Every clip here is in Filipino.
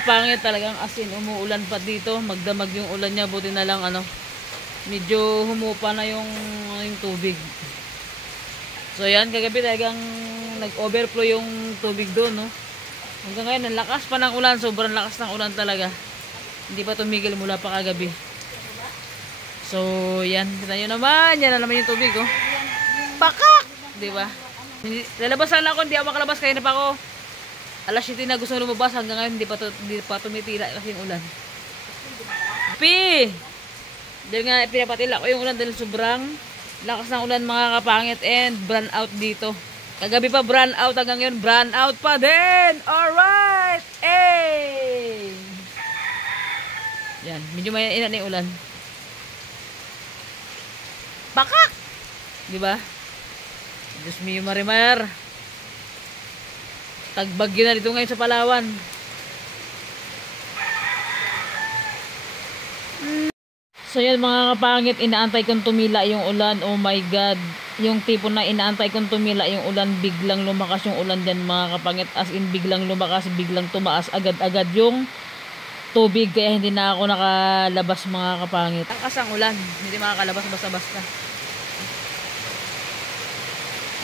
mga kapangit, talagang asin umuulan pa dito. Magdamag yung ulan niya, buti na lang medyo humupa na yung tubig. So yan, kagabi talagang nag-overflow yung tubig doon, no. Hanggang ngayon, ang lakas pa ng ulan, sobrang lakas ng ulan talaga. Hindi pa tumigil mula pa kagabi. So yan, kita nyo naman, yan na naman yung tubig, oh. Bakak! Diba? Lalabas lang ako, hindi ako makalabas, kaya na pa ako alas 7 na gusto lumabas, hanggang ngayon hindi pa tumitila kasi yung ulan. Dahil nga pinapatila ko yung ulan dahil sobrang lakas ng ulan mga kapangit, and brown out dito. Kagabi pa brown out, hanggang ngayon brown out pa din. Alright! Hey! Yan, medyo may ina na yung ulan. Bakak! Diba? Diyos mio Marimar. Tagbagyo na dito ngayon sa Palawan. So yan mga kapangit, inaantay kong tumila yung ulan. Oh my God. Yung tipo na inaantay kong tumila yung ulan, biglang lumakas yung ulan dyan mga kapangit. As in biglang lumakas, biglang tumaas agad-agad yung tubig. Kaya hindi na ako nakalabas mga kapangit. Lakas ang ulan, hindi makakalabas basta-basta.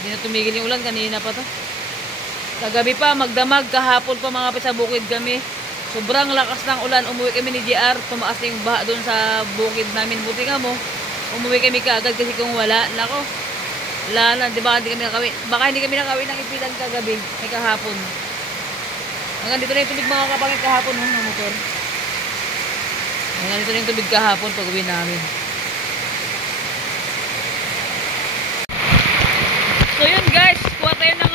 Hindi na tumigil yung ulan, kanina pa to. Kagabi pa, magdamag, kahapon pa mga sa bukid kami. Sobrang lakas ng ulan, umuwi kami ni JR, tumaas na yung baha doon sa bukid namin. Buti nga mo, umuwi kami kaagad kasi kung wala, nako, wala na, di ba hindi kami nakawin ng ipilan kagabi, ay kahapon. Hanggang dito na yung tubig mga kapangit kahapon, ng motor. Hanggang dito na yung tubig kahapon pag uwi namin. So yun guys, kuha tayo ng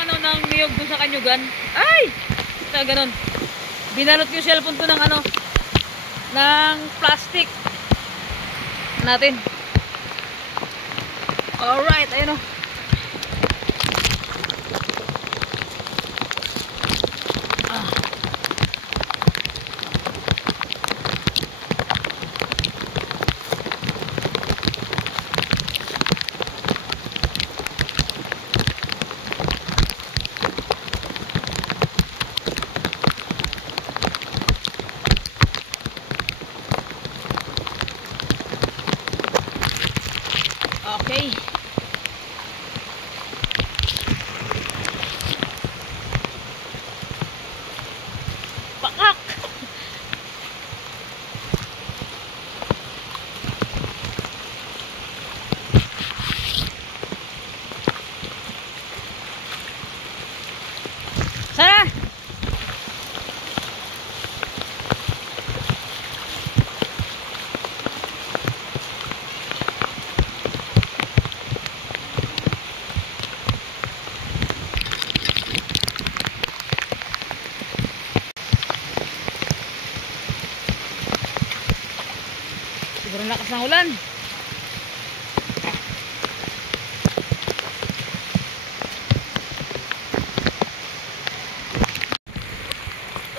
niyog dun sa kanyugan. Ay! Ito ganon. Binalot yung cellphone ko ng ng plastic natin. Alright, ayun o. Okay. Pakak. Sana. Sobrang lakas ng ulan.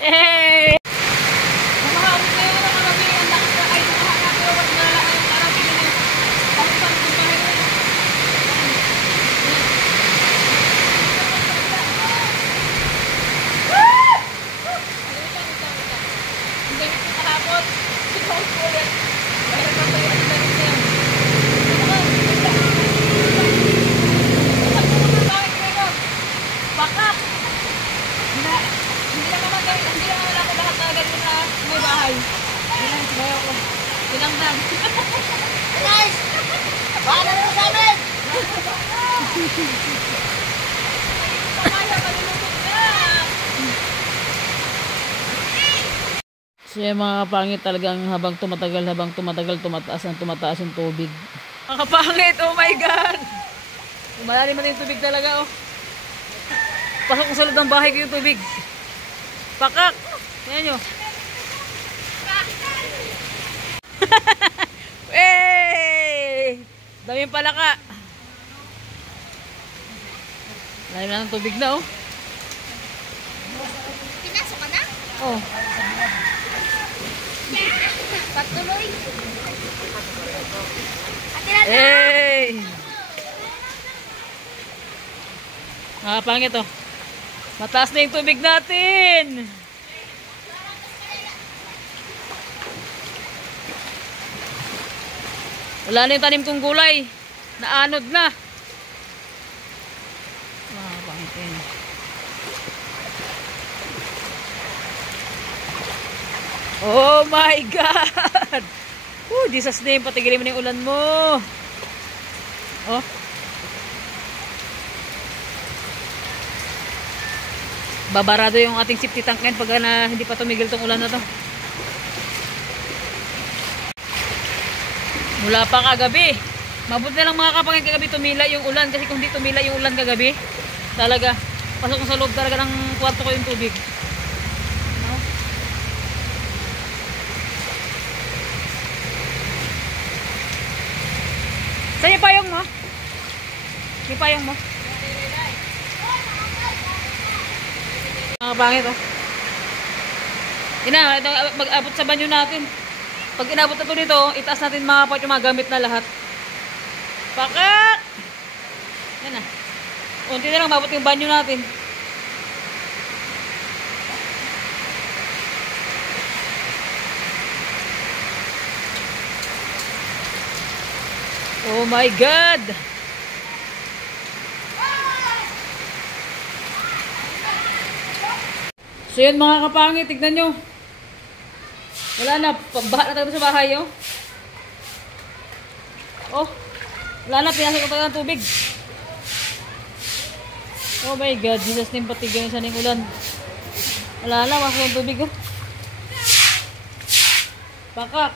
Hey! Kumahawit na yun ang kagabi. Ang lakas na kayo. Kumahawit na lang yung karabi nila. Pakipan kung bahay na yun. Hindi ko kahapon. Sigaw ko ulit. Mayroon na tayo ang tayo niya. Bakak! Hindi naman ako lahat na ganyan na may bahay. Hindi lang sigaw ko. Pinangdan. Nice! Paano mo sa amin? Kaya malulukot na. So yung mga kapangit talagang habang tumatagal, tumataas yung tubig. Mga kapangit, oh my God! Malalim na yung tubig talaga, oh. Pasok ko sa loob ng bahay ko yung tubig. Pakak! Yan nyo. Hey! Daming palaka. Malalim na ng tubig na, oh. Pinasok ka na? Oh. Patuloy. Hey! Mga pangit, oh. Mataas na yung tubig natin. Wala na yung tanim kong gulay. Naanod na. Pangit yun. Oh my God! Jesus name, patigilin mo na yung ulan mo. Oh. Babarado yung ating safety tank ngayon pag hindi pa tumigil tong ulan na to. Mula pa kagabi. Mabuti na lang mga kapangin kagabi tumila yung ulan. Kasi kung di tumila yung ulan kagabi, talaga, pasok ko sa loob talaga ng kwarto ko yung tubig. No? Sa'yo payong mo? Yung payong mo? Mga pangit oh. Ina, mag-abot sa banyo natin. Pag inabot na ito dito, itaas natin mga pot yung mga gamit na lahat. Pakak! Yan na. Unti na lang mabot yung banyo natin. Oh my God! So yun mga kapangit, tignan nyo. Wala na, pagbaha na tayo sa bahay oh. Oh, wala na, pinasok ko tayo ng tubig. Oh my God, Jesus name, patigyan sa ning ulan. Wala na, masok yung tubig oh. Pakak.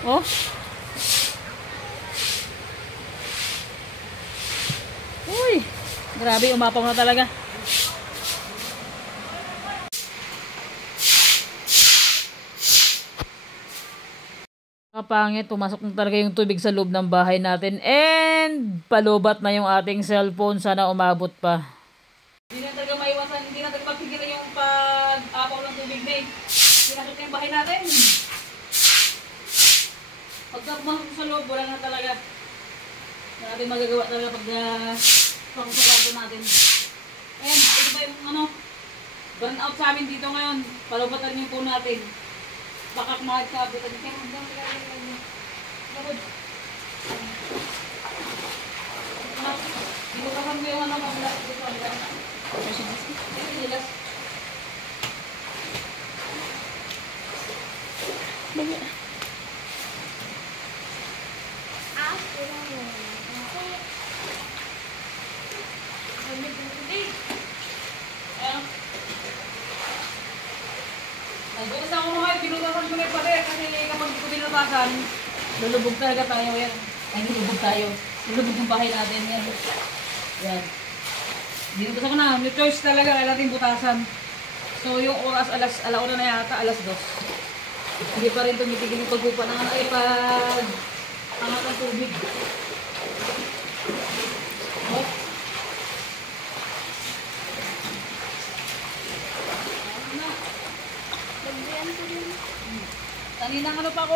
Oh. Uy, grabe, umapaw na talaga. Kapangit, pumasok na talaga yung tubig sa loob ng bahay natin. And palubat na yung ating cellphone. Sana umabot pa. Hindi na talaga maiwasan. Hindi na talaga magpigilan yung pag-apaw ng tubig na eh. Pinasok na yung bahay natin. Pagka pumasok sa loob, wala na talaga. Wala natin magagawa talaga pag pasok sa kwarto natin. And ito ba yung burn out sa amin dito ngayon. Palubatan yung phone natin. Bakak mga kabit. Dito ka kami yung mabla. Dito ka lang. Nilas. Nagbukas ako mga binutasan ko na yung pader kasi kapag hindi ko binutasan, lulubog talaga tayo yan. Ay, lulubog tayo. Lulubog yung bahay natin yan. Yan. Binutasan ko na. May choice talaga kaya natin butasan. So, yung oras alauna na yata, 2:00. Hindi pa rin tumitigil yung pagbupa ng angat ng tubig. Oh. Kaninang pa ako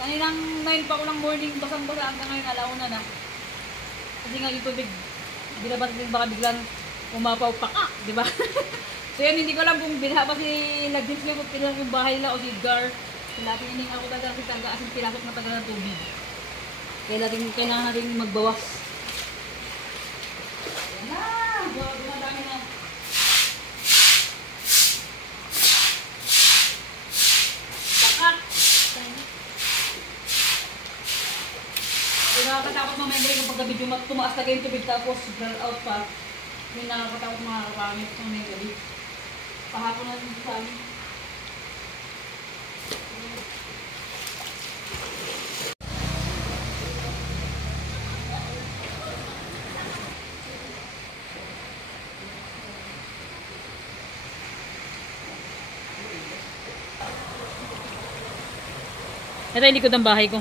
kaninang 9 pa ako ng morning, basang-basa hanggang ngayon, alauna na. Kasi nga yung tubig, binabat din baka biglang umapaw pa ka, di ba? So yan, hindi ko alam kung binaha pa si Lagdins niya kung pinasok yung bahay nila o si Gar. Kaya tining ako talaga kasi talaga asin pinasok na tagal ng tubig. Kailangan natin magbawas. Yan na! Dumadami na. Nakakatakot mamaya gabi kapag gabi tumaas na yung tubig tapos burn out pa. Yung nakakatakot mga kapangit mamaya gabi. Pahapon na rin sa amin. Ito yung likod ng bahay ko.